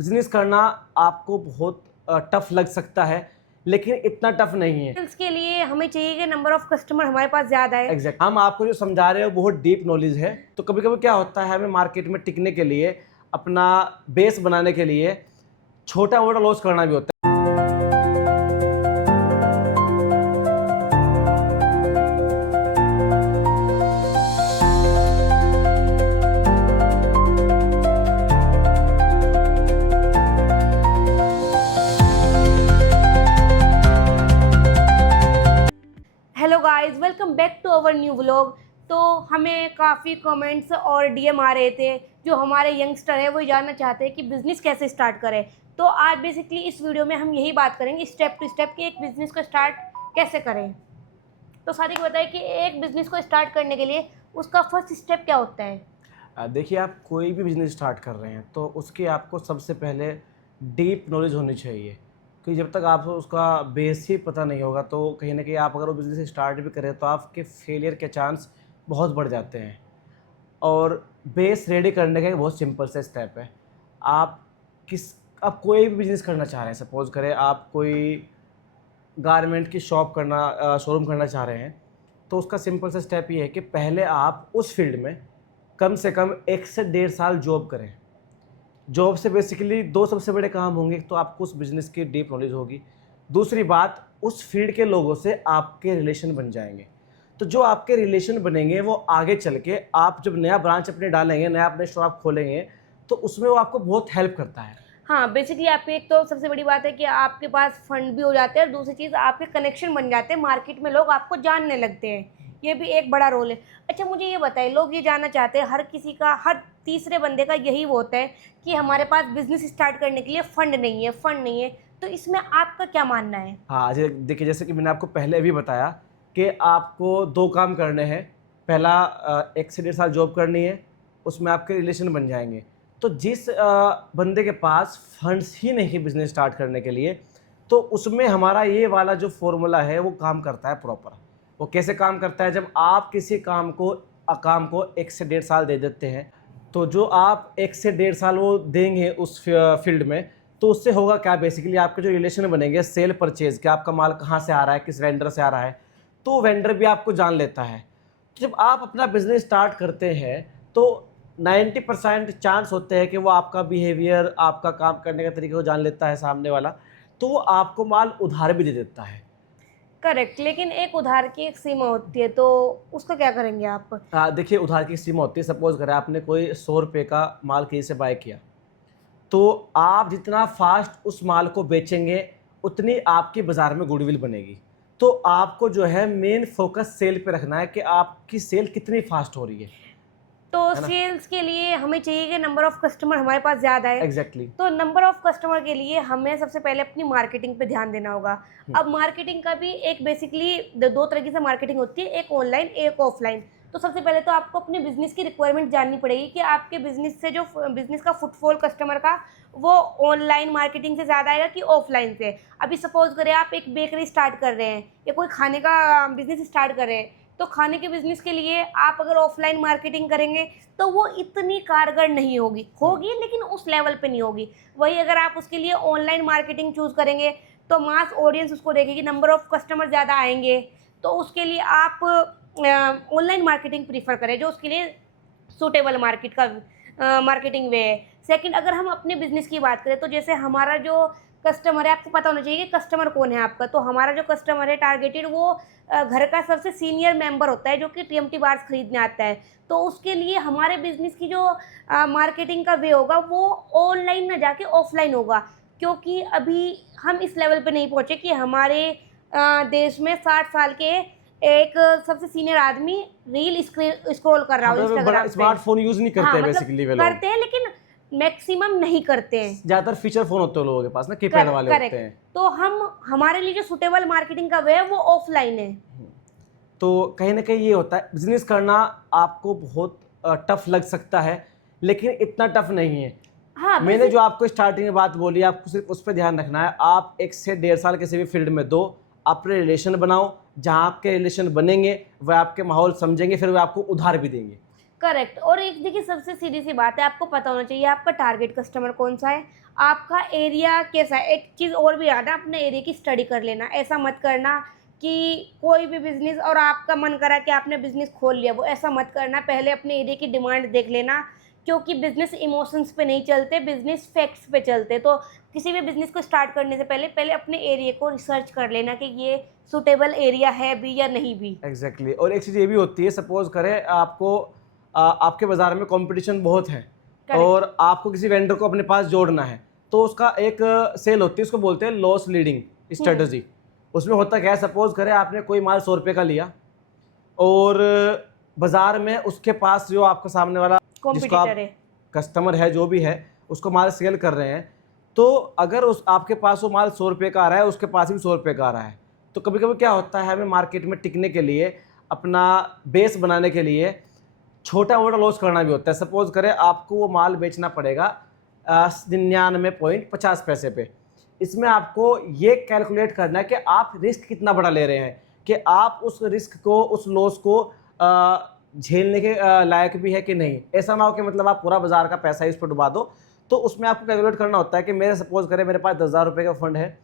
Business करना आपको बहुत टफ लग सकता है, लेकिन इतना टफ नहीं है। इसके लिए हमें चाहिए कि नंबर ऑफ कस्टमर हमारे पास ज़्यादा है। एग्जैक्ट हम आपको जो समझा रहे हो बहुत डीप नॉलेज है। तो कभी कभी क्या होता है, हमें मार्केट में टिकने के लिए, अपना बेस बनाने के लिए छोटा मोटा लॉस करना भी होता है। Hello guys, welcome back to our new vlog. तो हमें काफ़ी कमेंट्स और डीएम आ रहे थे, जो हमारे यंगस्टर है वो जानना चाहते हैं कि बिज़नेस कैसे स्टार्ट करें। तो आज बेसिकली इस वीडियो में हम यही बात करेंगे स्टेप टू स्टेप कि एक बिज़नेस को स्टार्ट कैसे करें। तो सारी को बताइए कि एक बिज़नेस को स्टार्ट करने के लिए उसका फर्स्ट स्टेप क्या होता है। देखिए, आप कोई भी बिजनेस स्टार्ट कर रहे हैं तो उसकी आपको सबसे पहले डीप नॉलेज होनी चाहिए, कि जब तक आपको उसका बेस ही पता नहीं होगा तो कहीं ना कहीं आप अगर वो बिज़नेस स्टार्ट भी करें तो आपके फेलियर के चांस बहुत बढ़ जाते हैं। और बेस रेडी करने का एक बहुत सिंपल सा स्टेप है। आप किस आप कोई भी बिज़नेस करना चाह रहे हैं, सपोज़ करें आप कोई गारमेंट की शोरूम करना चाह रहे हैं, तो उसका सिंपल सा स्टेप ये है कि पहले आप उस फील्ड में कम से कम 1 से 1.5 साल जॉब करें। जॉब से बेसिकली 2 सबसे बड़े काम होंगे। तो आपको उस बिज़नेस की डीप नॉलेज होगी। दूसरी बात, उस फील्ड के लोगों से आपके रिलेशन बन जाएंगे। तो जो आपके रिलेशन बनेंगे वो आगे चल के आप जब नया ब्रांच अपने डालेंगे, नया अपने स्टोर आप खोलेंगे, तो उसमें वो आपको बहुत हेल्प करता है। हाँ, बेसिकली आपकी एक तो सबसे बड़ी बात है कि आपके पास फंड भी हो जाते हैं और दूसरी चीज़ आपके कनेक्शन बन जाते हैं, मार्केट में लोग आपको जानने लगते हैं। ये भी एक बड़ा रोल है। अच्छा, मुझे ये बताइए, लोग ये जानना चाहते हैं, हर किसी का, हर तीसरे बंदे का यही वो होता है कि हमारे पास बिजनेस स्टार्ट करने के लिए फंड नहीं है। तो इसमें आपका क्या मानना है। हाँ, देखिए, जैसे कि मैंने आपको पहले भी बताया कि आपको 2 काम करने हैं। पहला 1 से 1.5 साल जॉब करनी है, उसमें आपके रिलेशन बन जाएँगे। तो जिस बंदे के पास फंड्स ही नहीं है बिज़नेस स्टार्ट करने के लिए, तो उसमें हमारा ये वाला जो फ़ॉर्मूला है वो काम करता है प्रॉपर। वो कैसे काम करता है, जब आप किसी काम को 1 से 1.5 साल दे देते हैं, तो जो आप 1 से 1.5 साल वो देंगे उस फील्ड में, तो उससे होगा क्या, बेसिकली आपके जो रिलेशन बनेंगे सेल परचेज के, आपका माल कहाँ से आ रहा है, किस वेंडर से आ रहा है, तो वेंडर भी आपको जान लेता है। तो जब आप अपना बिजनेस स्टार्ट करते हैं तो 90% चांस होते हैं कि वो आपका बिहेवियर, आपका काम करने का तरीका को जान लेता है सामने वाला, तो वो आपको माल उधार भी दे देता है। करेक्ट, लेकिन एक उधार की एक सीमा होती है, तो उसका क्या करेंगे आप। देखिए, उधार की सीमा होती है। सपोज करें आपने कोई 100 रुपये का माल किसी से बाय किया, तो आप जितना फास्ट उस माल को बेचेंगे उतनी आपकी बाज़ार में गुडविल बनेगी। तो आपको जो है मेन फोकस सेल पे रखना है कि आपकी सेल कितनी फास्ट हो रही तो है ना? सेल्स के लिए हमें चाहिए कि नंबर ऑफ कस्टमर हमारे पास ज़्यादा है। एग्जैक्टली तो नंबर ऑफ कस्टमर के लिए हमें सबसे पहले अपनी मार्केटिंग पे ध्यान देना होगा। अब मार्केटिंग का भी एक बेसिकली दो तरीके से मार्केटिंग होती है, एक ऑनलाइन एक ऑफलाइन। तो सबसे पहले तो आपको अपने बिजनेस की रिक्वायरमेंट जाननी पड़ेगी कि आपके बिजनेस से जो बिजनेस का फुटफॉल कस्टमर का, वो ऑनलाइन मार्केटिंग से ज़्यादा आएगा कि ऑफलाइन से। अभी सपोज करें आप एक बेकरी स्टार्ट कर रहे हैं या कोई खाने का बिजनेस स्टार्ट कर रहे हैं, तो खाने के बिजनेस के लिए आप अगर ऑफलाइन मार्केटिंग करेंगे तो वो इतनी कारगर नहीं होगी लेकिन उस लेवल पे नहीं होगी। वही अगर आप उसके लिए ऑनलाइन मार्केटिंग चूज़ करेंगे तो मास ऑडियंस उसको देखेगी, नंबर ऑफ कस्टमर ज़्यादा आएंगे। तो उसके लिए आप ऑनलाइन मार्केटिंग प्रीफर करें, जो उसके लिए सूटेबल मार्केटिंग वे है। सेकंड, अगर हम अपने बिजनेस की बात करें तो जैसे हमारा जो कस्टमर है, आपको पता होना चाहिए कि कस्टमर कौन है आपका। तो हमारा जो कस्टमर है टारगेटेड, वो घर का सबसे सीनियर मेंबर होता है जो कि टीएमटी बार्स खरीदने आता है। तो उसके लिए हमारे बिजनेस की जो मार्केटिंग का वे होगा वो ऑनलाइन ना जाके ऑफलाइन होगा, क्योंकि अभी हम इस लेवल पे नहीं पहुंचे कि हमारे देश में 60 साल के एक सबसे सीनियर आदमी रील स्क्रॉल कर रहा हो इंस्टाग्राम पे। स्मार्टफोन यूज नहीं करते हाँ, हैं मतलब बेसिकली वे लोग। करते हैं लेकिन मैक्सिमम नहीं करते हैं। ज़्यादातर फीचर फोन होते हैं लोगों के पास ना, कीपैड वाले होते करेक्ट। हैं। तो हमारे लिए जो सुटेबल मार्केटिंग का वे है वो ऑफलाइन है। तो कहीं ना कहीं ये होता है, बिजनेस करना आपको बहुत टफ लग सकता है, लेकिन इतना टफ नहीं है। हाँ, मैंने जो आपको स्टार्टिंग में बात बोली, आपको सिर्फ उस पर ध्यान रखना है। आप 1 से 1.5 साल किसी भी फील्ड में दो, अपने रिलेशन बनाओ। जहाँ आपके रिलेशन बनेंगे वह आपके माहौल समझेंगे, फिर वह आपको उधार भी देंगे। करेक्ट। और एक देखिए, सबसे सीधी सी बात है, आपको पता होना चाहिए आपका टारगेट कस्टमर कौन सा है, आपका एरिया कैसा है। एक चीज़ और भी याद है, अपने एरिया की स्टडी कर लेना। ऐसा मत करना कि कोई भी बिज़नेस और आपका मन करा कि आपने बिज़नेस खोल लिया, वो ऐसा मत करना। पहले अपने एरिया की डिमांड देख लेना, क्योंकि बिज़नेस इमोशंस पे नहीं चलते, बिज़नेस फैक्ट्स पे चलते। तो किसी भी बिज़नेस को स्टार्ट करने से पहले पहले अपने एरिया को रिसर्च कर लेना कि ये सूटेबल एरिया है भी या नहीं भी। एग्जैक्टली और एक चीज़ ये भी होती है, सपोज करें आपको आपके बाज़ार में कंपटीशन बहुत है करेक्ट। और आपको किसी वेंडर को अपने पास जोड़ना है, तो उसका एक सेल होती है, उसको बोलते हैं लॉस लीडिंग स्ट्रेटजी। उसमें होता क्या है, सपोज करें आपने कोई माल 100 रुपये का लिया और बाज़ार में उसके पास जो आपका सामने वाला जिसको आप कॉम्पिटिटर है। कस्टमर है जो भी है उसको माल सेल कर रहे हैं, तो अगर उस आपके पास वो माल 100 रुपये का आ रहा है, उसके पास भी 100 रुपये का आ रहा है, तो कभी कभी क्या होता है, हमें मार्केट में टिकने के लिए, अपना बेस बनाने के लिए छोटा मोटा लॉस करना भी होता है। सपोज करें आपको वो माल बेचना पड़ेगा 99.50 पे। इसमें आपको ये कैलकुलेट करना है कि आप रिस्क कितना बड़ा ले रहे हैं, कि आप उस रिस्क को, उस लॉस को झेलने के लायक भी है कि नहीं। ऐसा ना हो कि मतलब आप पूरा बाजार का पैसा ही उस पर डुबा दो। तो उसमें आपको कैलकुलेट करना होता है कि मेरे सपोज करें मेरे पास 10,000 रुपये का फंड है,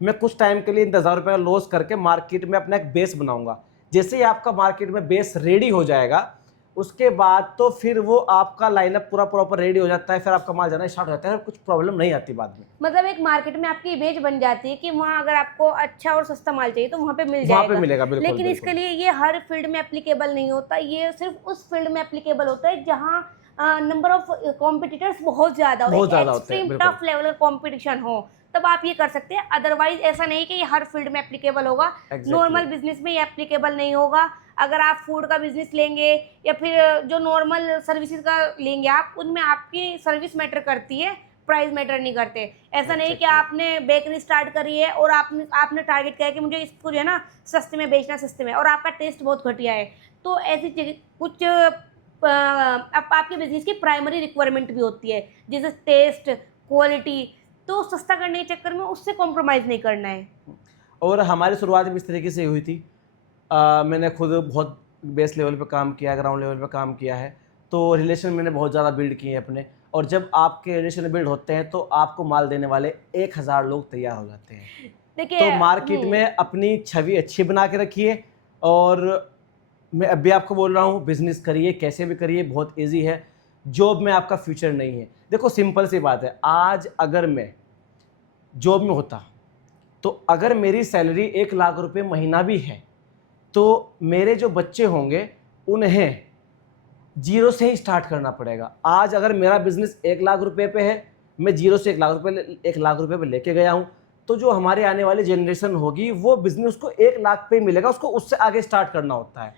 मैं कुछ टाइम के लिए इन 10,000 रुपये का लॉस करके मार्केट में अपना एक बेस बनाऊंगा। जैसे ही आपका मार्केट में बेस रेडी हो जाएगा, उसके बाद तो फिर वो आपका लाइनअप पूरा प्रॉपर रेडी हो जाता है, फिर आपका माल जाना स्टार्ट हो जाता है, कुछ प्रॉब्लम नहीं आती बाद में। मतलब एक मार्केट में आपकी इमेज बन जाती है कि वहाँ अगर आपको अच्छा और सस्ता माल चाहिए तो वहाँ पे मिल वहाँ पे जाएगा। मिलेगा, बिल्कुल लेकिन बिल्कुल। इसके लिए ये हर फील्ड में एप्लीकेबल नहीं होता, ये सिर्फ उस फील्ड में एप्लीकेबल होता है जहाँ नंबर ऑफ कॉम्पिटिटर्स बहुत ज़्यादा हो, बहुत एक ज़्यादा होते हैं, एक्सट्रीम बिल्कुल। टफ लेवल का कॉम्पिटिशन हो, तब आप ये कर सकते हैं। अदरवाइज ऐसा नहीं कि ये हर फील्ड में एप्लीकेबल होगा। एग्जैक्टली। नॉर्मल बिजनेस में ये एप्लीकेबल नहीं होगा। अगर आप फूड का बिजनेस लेंगे या फिर जो नॉर्मल सर्विसेज का लेंगे आप, उनमें आपकी सर्विस मैटर करती है, प्राइस मैटर नहीं करते। ऐसा नहीं कि Exactly. आपने बेकरी स्टार्ट करी है और आपने टारगेट किया है कि मुझे इसको जो है ना सस्ते में बेचना, सस्ते में, और आपका टेस्ट बहुत घटिया है। तो ऐसी चीज कुछ अब आपके बिजनेस की प्राइमरी रिक्वायरमेंट भी होती है, जैसे टेस्ट, क्वालिटी। तो सस्ता करने के चक्कर में उससे कॉम्प्रोमाइज़ नहीं करना है। और हमारी शुरुआत भी इस तरीके से हुई थी। मैंने खुद बहुत बेस लेवल पे काम किया, ग्राउंड लेवल पे काम किया है, तो रिलेशन मैंने बहुत ज़्यादा बिल्ड किए हैं अपने। और जब आपके रिलेशन बिल्ड होते हैं तो आपको माल देने वाले 1,000 लोग तैयार हो जाते हैं। देखिए तो मार्केट में अपनी छवि अच्छी बना के रखिए। और मैं अभी आपको बोल रहा हूँ, बिजनेस करिए, कैसे भी करिए, बहुत इजी है। जॉब में आपका फ्यूचर नहीं है। देखो सिंपल सी बात है, आज अगर मैं जॉब में होता तो अगर मेरी सैलरी 1,00,000 रुपये महीना भी है, तो मेरे जो बच्चे होंगे उन्हें जीरो से ही स्टार्ट करना पड़ेगा। आज अगर मेरा बिजनेस 1,00,000 रुपये पे है, मैं जीरो से 1,00,000 रुपये पे लेके गया हूँ, तो जो हमारे आने वाली जनरेशन होगी वो बिजनेस को 1,00,000 पे ही मिलेगा, उसको उससे आगे स्टार्ट करना होता है।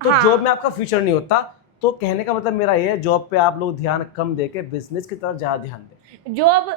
तो हाँ। जॉब में आपका फ्यूचर नहीं होता। तो कहने का मतलब मेरा ये है, जॉब पे आप लोग ध्यान कम दे के बिजनेस की तरफ ज़्यादा ध्यान दें। जॉब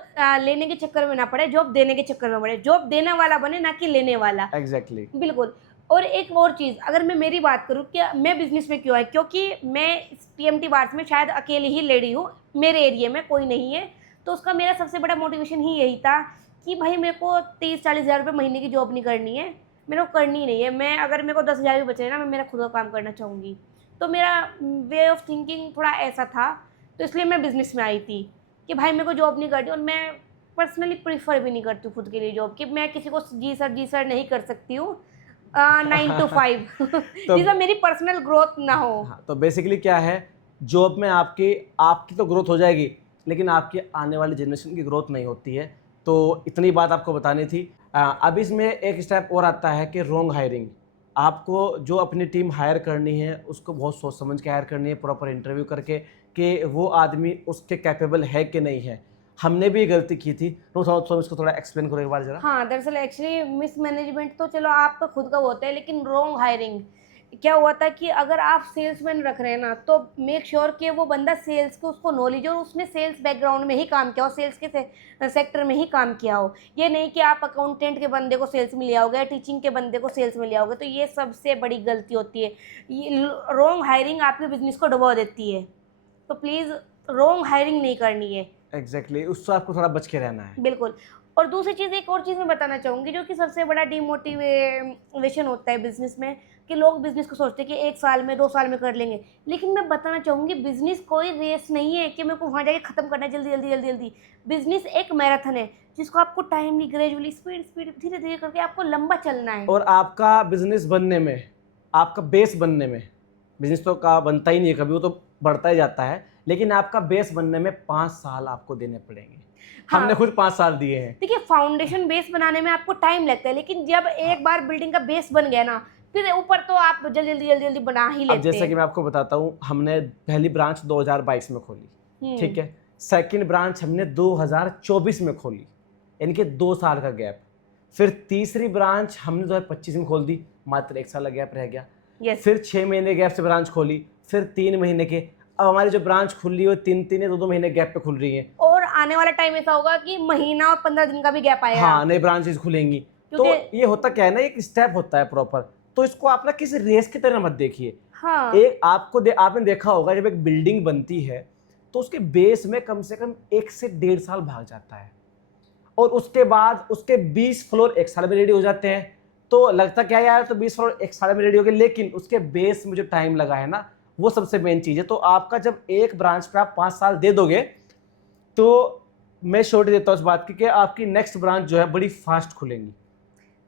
लेने के चक्कर में ना पड़े, जॉब देने के चक्कर में पड़े। जॉब देने वाला बने, ना कि लेने वाला। एग्जैक्टली। बिल्कुल। और एक और चीज़, अगर मैं मेरी बात करूँ कि मैं बिज़नेस में क्यों आई, क्योंकि मैं टीएमटी बार्स में शायद अकेली ही लेडी हूँ, मेरे एरिया में कोई नहीं है। तो उसका मेरा सबसे बड़ा मोटिवेशन ही यही था कि भाई मेरे को 30-40 हज़ार रुपये महीने की जॉब नहीं करनी है, मेरे को करनी ही नहीं है। मैं अगर मेरे को 10,000 भी बचे ना, मैं मेरा खुद का काम करना चाहूँगी। तो मेरा वे ऑफ थिंकिंग थोड़ा ऐसा था, तो इसलिए मैं बिज़नेस में आई थी कि भाई मेरे को जॉब नहीं करती। और मैं पर्सनली प्रीफर भी नहीं करती हूँ खुद के लिए जॉब, कि मैं किसी को जी सर नहीं कर सकती हूँ 9 to 5 तो जिससे मेरी पर्सनल ग्रोथ ना हो। हाँ, तो बेसिकली क्या है, जॉब में आपकी तो ग्रोथ हो जाएगी, लेकिन आपकी आने वाली जनरेशन की ग्रोथ नहीं होती है। तो इतनी बात आपको बतानी थी। अब इसमें एक स्टेप और आता है कि रॉन्ग हायरिंग। आपको जो अपनी टीम हायर करनी है उसको बहुत सोच समझ के हायर करनी है, प्रॉपर इंटरव्यू करके कि वो आदमी उसके कैपेबल है कि नहीं है। हमने भी गलती की थी। तो इसको थोड़ा एक्सप्लेन करो एक बार ज़रा। हाँ, दरअसल एक्चुअली मिसमैनेजमेंट तो चलो आपका खुद का होता है, लेकिन रॉन्ग हायरिंग क्या हुआ था कि अगर आप सेल्समैन रख रहे हैं ना, तो मेक श्योर कि वो बंदा सेल्स की उसको नॉलेज हो, और उसने सेल्स बैकग्राउंड में ही काम किया हो, सेल्स के सेक्टर में ही काम किया हो। ये नहीं कि आप अकाउंटेंट के बंदे को सेल्स में ले आओगे या टीचिंग के बंदे को सेल्स में ले आओगे, तो ये सबसे बड़ी गलती होती है। ये रॉन्ग हायरिंग आपके बिजनेस को डुबा देती है। तो प्लीज़ रॉन्ग हायरिंग नहीं करनी है। एग्जैक्टली उससे आपको थोड़ा बच के रहना है। बिल्कुल। और दूसरी चीज़, एक और चीज़ मैं बताना चाहूँगी जो कि सबसे बड़ा डिमोटिवेशन होता है बिज़नेस में, कि लोग बिज़नेस को सोचते हैं कि 1 साल में 2 साल में कर लेंगे। लेकिन मैं बताना चाहूँगी बिज़नेस कोई रेस नहीं है कि मेरे को वहाँ जाके ख़त्म करना है जल्दी, जल्दी, जल्दी, जल्दी। बिज़नेस एक मैराथन है जिसको आपको टाइमली, ग्रेजुअली, स्पीड धीरे-धीरे करके आपको लंबा चलना है। और आपका बिजनेस बनने में, आपका बेस बनने में, बिजनेस तो का बनता ही नहीं है कभी, वो तो बढ़ता ही जाता है, लेकिन आपका बेस बनने में 5 साल आपको देने पड़ेंगे। हाँ। हमने खुद 5 साल दिए हैं। देखिए, फाउंडेशन बेस बनाने में आपको टाइम लगता है, लेकिन जब एक बार बिल्डिंग का बेस बन गया ना, फिर ऊपर तो आप जल्दी बना ही अब लेते जैसे हैं। कि मैं आपको बताता हूँ, हमने पहली ब्रांच 2022 में खोली, ठीक है। सेकंड ब्रांच हमने 2024 में खोली, यानी कि 2 साल का गैप। फिर तीसरी ब्रांच हमने 2025 में खोल दी, मात्र 1 साल का गैप रह गया। यस। फिर 6 महीने गैप से ब्रांच खोली, फिर 3 महीने के। अब हमारी जो ब्रांच खुल रही है वो 3 या 2 महीने गैप पे खुल रही है। और आने वाला टाइम ऐसा होगा कि महीना और 15 दिन का भी गैप आएगा। हाँ, नई ब्रांचेस खुलेंगी। तो क्योंकि ये होता क्या है ना, एक स्टेप होता है प्रॉपर। तो इसको आप ना किसी रेस की तरह मत देखिए। हाँ, एक आपने देखा होगा, जब एक बिल्डिंग बनती है तो उसके बेस में कम से कम 1 से 1.5 साल भाग जाता है, और उसके बाद उसके 20 फ्लोर 1 साल में रेडी हो जाते हैं। तो लगता क्या है यार, तो 20 फ्लोर 1 साल में रेडी हो गए, लेकिन उसके बेस में जो टाइम लगा है ना, वो सबसे मेन चीज़ है। तो आपका जब एक ब्रांच पे आप 5 साल दे दोगे, तो मैं श्योरिटी देता हूँ इस बात की कि आपकी नेक्स्ट ब्रांच जो है बड़ी फास्ट खुलेंगी।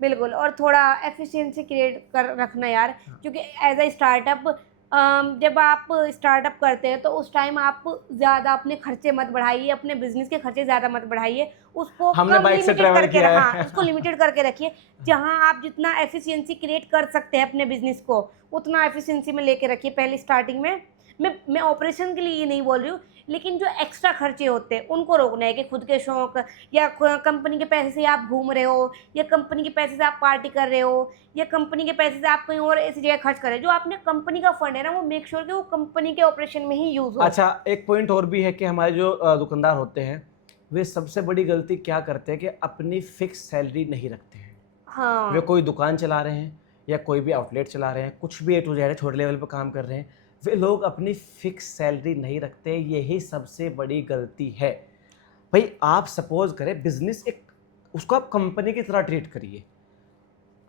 बिल्कुल। और थोड़ा एफिशिएंसी क्रिएट कर रखना यार, क्योंकि एज अ स्टार्टअप, जब आप स्टार्टअप करते हैं तो उस टाइम आप ज़्यादा अपने खर्चे मत बढ़ाइए, अपने बिजनेस के खर्चे ज़्यादा मत बढ़ाइए, उसको हमने कम बाइक से लिमिटेड ट्रैवल करके किया है। हाँ, उसको लिमिटेड करके रखिए। जहाँ आप जितना एफिशिएंसी क्रिएट कर सकते हैं अपने बिजनेस को, उतना एफिशिएंसी में लेके रखिए पहले स्टार्टिंग में। मैं ऑपरेशन के लिए ये नहीं बोल रही हूँ, लेकिन जो एक्स्ट्रा खर्चे होते हैं उनको रोकना है, कि खुद के शौक या कंपनी के पैसे से आप घूम रहे हो, या कंपनी के पैसे से आप पार्टी कर रहे हो, या कंपनी के पैसे से आप कहीं और ऐसी जगह खर्च कर रहे हो। जो आपने कंपनी का फंड है ना, वो मेक श्योर कि वो कंपनी के ऑपरेशन में ही यूज हो। अच्छा, एक पॉइंट और भी है कि हमारे जो दुकानदार होते हैं, वे सबसे बड़ी गलती क्या करते हैं कि अपनी फिक्स सैलरी नहीं रखते हैं। हाँ, वे कोई दुकान चला रहे हैं या कोई भी आउटलेट चला रहे हैं, कुछ भी ए टू जेड है, छोटे लेवल पर काम कर रहे हैं, वे लोग अपनी फिक्स सैलरी नहीं रखते। यही सबसे बड़ी गलती है। भाई, आप सपोज करें बिजनेस एक, उसको आप कंपनी की तरह ट्रीट करिए।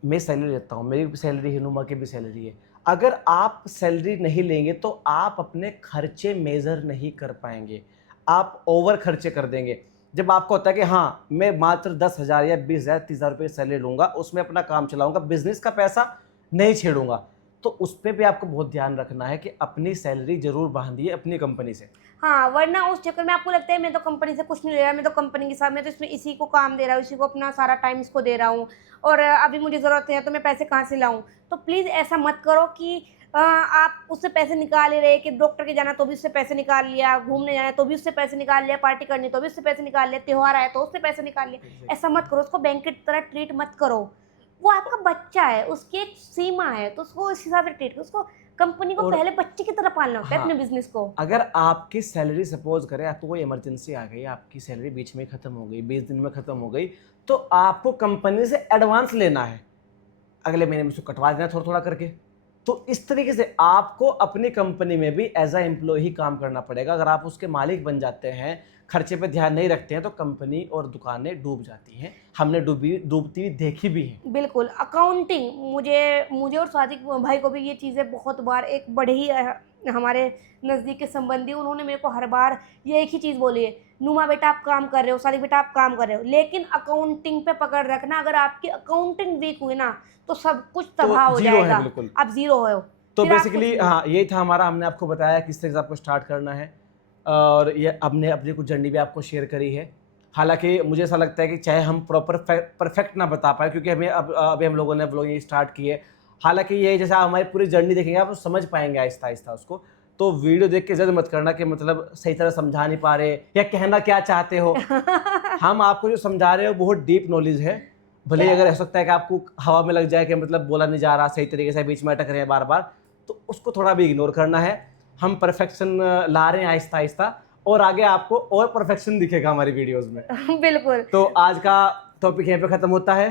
मैं सैलरी लेता हूँ, मेरी भी सैलरी है, नुमा की भी सैलरी है। अगर आप सैलरी नहीं लेंगे तो आप अपने खर्चे मेज़र नहीं कर पाएंगे, आप ओवर खर्चे कर देंगे। जब आपको होता है कि हाँ, मैं मात्र 10,000 या 20,000 30,000 रुपये सैलरी लूँगा, उसमें अपना काम चलाऊँगा, बिजनेस का पैसा नहीं छेड़ूंगा, तो उस पर भी आपको बहुत ध्यान रखना है कि अपनी सैलरी जरूर बांधिए अपनी कंपनी से। हाँ, वरना उस चक्कर में आपको लगता है मैं तो कंपनी से कुछ नहीं ले रहा, मैं तो कंपनी के साथ, मैं तो इसमें इसी को काम दे रहा हूँ, इसी को अपना सारा टाइम इसको दे रहा हूँ, और अभी मुझे ज़रूरत है तो मैं पैसे कहाँ से लाऊं। तो प्लीज़ ऐसा मत करो कि आप उससे पैसे निकाल ही रहे, कि डॉक्टर के जाना तो भी उससे पैसे निकाल लिया, घूमने जाना तो भी उससे पैसे निकाल लिया, पार्टी करनी तो भी उससे पैसे निकाल लिया, त्यौहार आया तो उससे पैसे निकाल लिया। ऐसा मत करो, उसको बैंक की तरह ट्रीट मत करो। वो आपका बच्चा है, उसकी एक सीमा है, तो उसको इस हिसाब से ट्रीट करो। उसको, कंपनी को और पहले बच्चे की तरह पालना होता है, हाँ, अपने बिजनेस को। अगर आपकी सैलरी सपोज करें, आपको कोई इमरजेंसी आ गई, आपकी सैलरी बीच में ख़त्म हो गई, 20 दिन में ख़त्म हो गई, तो आपको कंपनी से एडवांस लेना है, अगले महीने में उसको कटवा देना थोड़ा थोड़ा करके। तो इस तरीके से आपको अपनी कंपनी में भी एज अ एम्प्लॉय ही काम करना पड़ेगा। अगर आप उसके मालिक बन जाते हैं, खर्चे पे ध्यान नहीं रखते हैं, तो कंपनी और दुकानें डूब जाती हैं। हमने डूबती हुई देखी भी है। बिल्कुल। अकाउंटिंग, मुझे और सादिक भाई को भी ये चीज़ें बहुत बार, एक बड़े ही हमारे नज़दीक के संबंधी, उन्होंने मेरे को हर बार ये एक ही चीज़ बोली है, नुमा बेटा आप काम कर रहे हो, सादिक बेटा आप काम कर रहे हो, लेकिन अकाउंटिंग पे पकड़ रखना। अगर आपकी अकाउंटिंग वीक हुई ना, तो सब कुछ तबाह हो जीरो है जाएगा, बिल्कुल। आप जीरो हो। तो फिर आप कुछ बेसिकली नहीं। हाँ, यही था हमारा, हमने आपको बताया किस तरह से आपको स्टार्ट करना है, और ये हमने अपनी कुछ जर्नी भी आपको शेयर करी है। हालांकि मुझे ऐसा लगता है कि चाहे हम प्रॉपर परफेक्ट ना बता पाए, क्योंकि हमें अभी हम लोगों ने ब्लॉगिंग स्टार्ट की है। हालांकि ये जैसे आप हमारी पूरी जर्नी देखेंगे, आप समझ पाएंगे आहिस्ता आहिस्ता उसको। तो वीडियो देख के जज मत करना कि मतलब सही तरह समझा नहीं पा रहे या कहना क्या चाहते हो। हम आपको जो समझा रहे हो बहुत डीप नॉलेज है। भले ही अगर हो सकता है कि आपको हवा में लग जाए कि मतलब बोला नहीं जा रहा सही तरीके से, बीच में अटक रहे हैं बार बार, तो उसको थोड़ा भी इग्नोर करना है। हम परफेक्शन ला रहे हैं आहिस्ता आहिस्ता, और आगे आपको और परफेक्शन दिखेगा हमारी वीडियोस में। बिल्कुल। तो आज का टॉपिक यहीं पे ख़त्म होता है।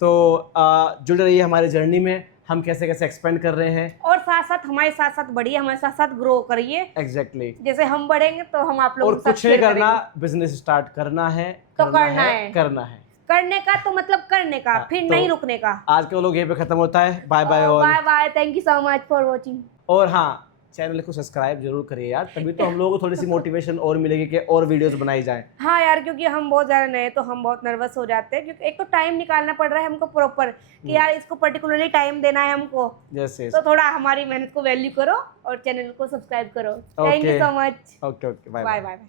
तो जुड़े रहिए हमारी जर्नी में। हम कैसे कैसे एक्सपेंड कर रहे हैं। और साथ साथ हमारे साथ बढ़िए, हमारे साथ ग्रो करिए। एग्जैक्टली। जैसे हम बढ़ेंगे तो हम आप और लोगों के साथ कुछ नहीं शेयर करना, करेंगे। बिजनेस स्टार्ट करना है, तो करना है। करना है। करने का तो मतलब करने का, हाँ, फिर तो नहीं रुकने का। आज के लोग यहीं पे खत्म होता है। Bye bye all. Bye bye, thank you so much for watching. और हाँ, चैनल को सब्सक्राइब जरूर करिए यार, तभी तो हम लोगों को थोड़ी सी मोटिवेशन और मिलेगी कि और वीडियोस बनाई जाएं। हाँ यार, क्योंकि हम बहुत ज़्यादा नए तो हम बहुत नर्वस हो जाते हैं, क्योंकि एक तो टाइम निकालना पड़ रहा है हमको प्रॉपर कि यार इसको पर्टिकुलरली टाइम देना है हमको। जैसे तो थोड़ा हमारी मेहनत को वैल्यू करो और चैनल को सब्सक्राइब करो। Thank you okay so much. Okay okay, bye bye bye. Bye.